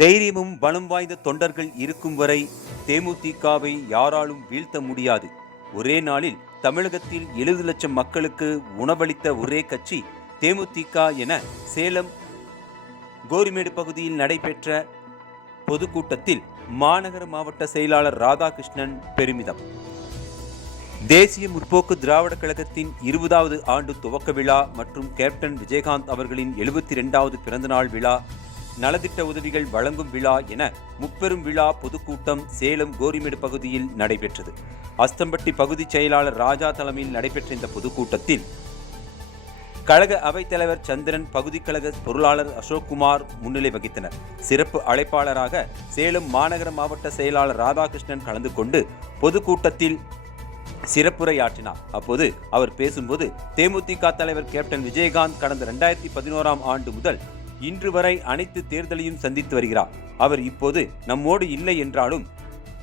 தைரியமும் பலம் வாய்ந்த தொண்டர்கள் இருக்கும் வரை தேமுதிகவை யாராலும் வீழ்த்த முடியாது. ஒரே நாளில் தமிழகத்தில் 70 லட்சம் மக்களுக்கு உணவளித்த ஒரே கட்சி தேமுதிக என சேலம் கோரிமேடு பகுதியில் நடைபெற்ற பொதுக்கூட்டத்தில் மாநகர மாவட்ட செயலாளர் ராதாகிருஷ்ணன் பெருமிதம். தேசிய முற்போக்கு திராவிட கழகத்தின் 20வது ஆண்டு துவக்க விழா மற்றும் கேப்டன் விஜயகாந்த் அவர்களின் 72வது பிறந்தநாள் விழா, நலத்திட்ட உதவிகள் வழங்கும் விழா என முப்பெரும் விழா பொதுக்கூட்டம் சேலம் கோரிமேடு பகுதியில் நடைபெற்றது. அஸ்தம்பட்டி பகுதி செயலாளர் ராஜா தலைமையில் நடைபெற்ற இந்த பொதுக்கூட்டத்தில் கழக அவைத்தலைவர் சந்திரன், பகுதி கழக பொருளாளர் அசோக்குமார் முன்னிலை வகித்தனர். சிறப்பு அழைப்பாளராக சேலம் மாநகர மாவட்ட செயலாளர் ராதாகிருஷ்ணன் கலந்து கொண்டு பொதுக்கூட்டத்தில் சிறப்புரையாற்றினார். அப்போது அவர் பேசும்போது, தேமுதிக தலைவர் கேப்டன் விஜயகாந்த் கடந்த 2011ஆம் ஆண்டு முதல் இன்று வரை அனைத்து தேர்தலையும் சந்தித்து வருகிறார். அவர் இப்போது நம்மோடு இல்லை என்றாலும்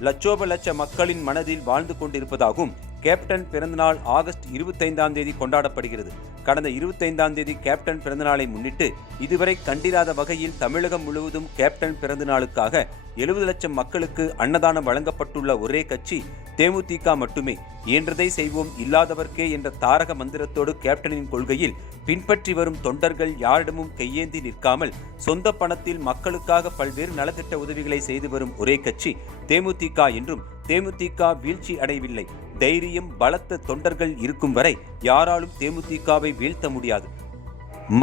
லட்சோப லட்ச மக்களின் மனதில் வாழ்ந்து கொண்டிருப்பதாகவும், கேப்டன் பிறந்தநாள் ஆகஸ்ட் 25ஆம் தேதி கொண்டாடப்படுகிறது. கடந்த 25ஆம் தேதி கேப்டன் பிறந்தநாளை முன்னிட்டு இதுவரை கண்டிராத வகையில் தமிழகம் முழுவதும் கேப்டன் பிறந்தநாளுக்காக 70 லட்சம் மக்களுக்கு அன்னதானம் வழங்கப்பட்டுள்ள ஒரே கட்சி தேமுதிக மட்டுமே. இயன்றதை செய்வோம், இல்லாதவர்க்கே என்ற தாரக மந்திரத்தோடு கேப்டனின் கொள்கையில் பின்பற்றி வரும் தொண்டர்கள் யாரிடமும் கையேந்தி நிற்காமல் சொந்த பணத்தில் மக்களுக்காக பல்வேறு நலத்திட்ட உதவிகளை செய்து வரும் ஒரே கட்சி தேமுதிக என்றும், தேமுதிக வீழ்ச்சி அடையவில்லை. தைரியம் பலத்த தொண்டர்கள் இருக்கும் வரை யாராலும் தேமுதிகவை வீழ்த்த முடியாது.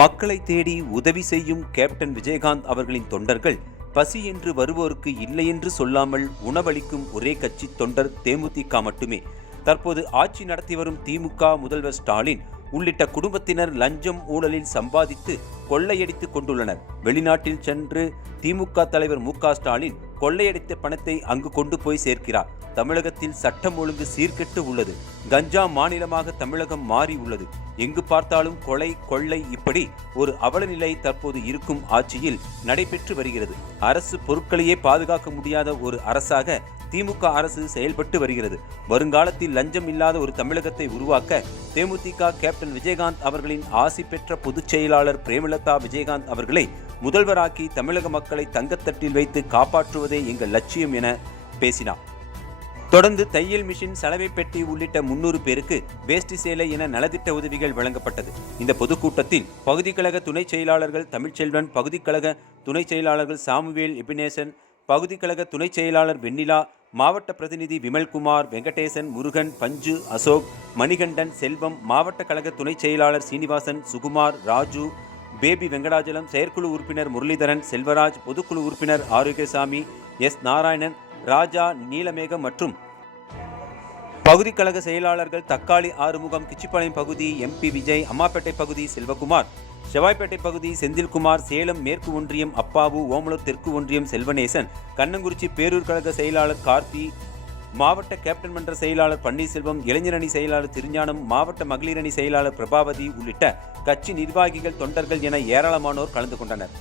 மக்களை தேடி உதவி செய்யும் கேப்டன் விஜயகாந்த் அவர்களின் தொண்டர்கள் பசி என்று வருவோருக்கு இல்லை என்று சொல்லாமல் உணவளிக்கும் ஒரே கட்சி தொண்டர் தேமுதிக மட்டுமே. தற்போது ஆட்சி நடத்தி வரும் திமுக முதல்வர் ஸ்டாலின் உள்ளிட்ட குடும்பத்தினர் லஞ்சம் ஊழலில் சம்பாதித்து கொள்ளையடித்துக் கொண்டுள்ளனர். வெளிநாட்டில் சென்று திமுக தலைவர் மு.க. ஸ்டாலின் கொள்ளையடித்த பணத்தை அங்கு கொண்டு போய் சேர்க்கிறார். தமிழகத்தில் சட்டம் ஒழுங்கு சீர்கெட்டு உள்ளது. கஞ்சா மாநிலமாக தமிழகம் மாறி உள்ளது. எங்கு பார்த்தாலும் கொலை, கொள்ளை, இப்படி ஒரு அவலநிலை தற்போது இருக்கும் ஆட்சியில் நடைபெற்று வருகிறது. அரசு பொருட்களையே பாதுகாக்க முடியாத ஒரு அரசாக திமுக அரசு செயல்பட்டு வருகிறது. வருங்காலத்தில் லஞ்சம் இல்லாத ஒரு தமிழகத்தை உருவாக்க தேமுதிக கேப்டன் விஜயகாந்த் அவர்களின் ஆசி பெற்ற பொதுச் செயலாளர் பிரேமலதா விஜயகாந்த் அவர்களை முதல்வராக்கி தமிழக மக்களை தங்கத்தட்டில் வைத்து காப்பாற்றுவதே எங்கள் லட்சியம் என பேசினார். தொடர்ந்து தையல் மிஷின், சலவை பெட்டி உள்ளிட்ட 300 பேருக்கு வேஷ்டி சேலை என நலத்திட்ட உதவிகள் வழங்கப்பட்டது. இந்த பொதுக்கூட்டத்தில் பகுதி கழக துணை செயலாளர்கள் தமிழ்ச்செல்வன், பகுதி கழக துணை செயலாளர்கள் சாமுவேல், எபினேசன், பகுதி கழக துணை செயலாளர் வெண்ணிலா, மாவட்ட பிரதிநிதி விமல்குமார், வெங்கடேசன், முருகன், பஞ்சு, அசோக், மணிகண்டன், செல்வம், மாவட்ட கழக துணை செயலாளர் சீனிவாசன், சுகுமார், ராஜு, பேபி வெங்கடாஜலம், செயற்குழு உறுப்பினர் முரளிதரன், செல்வராஜ், பொதுக்குழு உறுப்பினர் ஆரோக்கியசாமி, எஸ். நாராயணன், ராஜா, நீலமேகம் மற்றும் பகுதி கழக செயலாளர்கள் தக்காளி ஆறுமுகம், கிச்சிப்பாளையம் பகுதி எம்பி விஜய், அம்மாப்பேட்டை பகுதி செல்வகுமார், செவ்வாய்ப்பேட்டை பகுதி செந்தில்குமார், சேலம் மேற்கு ஒன்றியம் அப்பாவு, ஓமலூர் தெற்கு ஒன்றியம் செல்வநேசன், கண்ணங்குறிச்சி பேரூர் கழக செயலாளர் கார்த்தி, மாவட்ட கேப்டன் மன்ற செயலாளர் பன்னீர்செல்வம், இளைஞர் அணி செயலாளர் திருஞானம், மாவட்ட மகளிர் அணி செயலாளர் பிரபாவதி உள்ளிட்ட கட்சி நிர்வாகிகள், தொண்டர்கள் என ஏராளமானோர் கலந்து கொண்டனர்.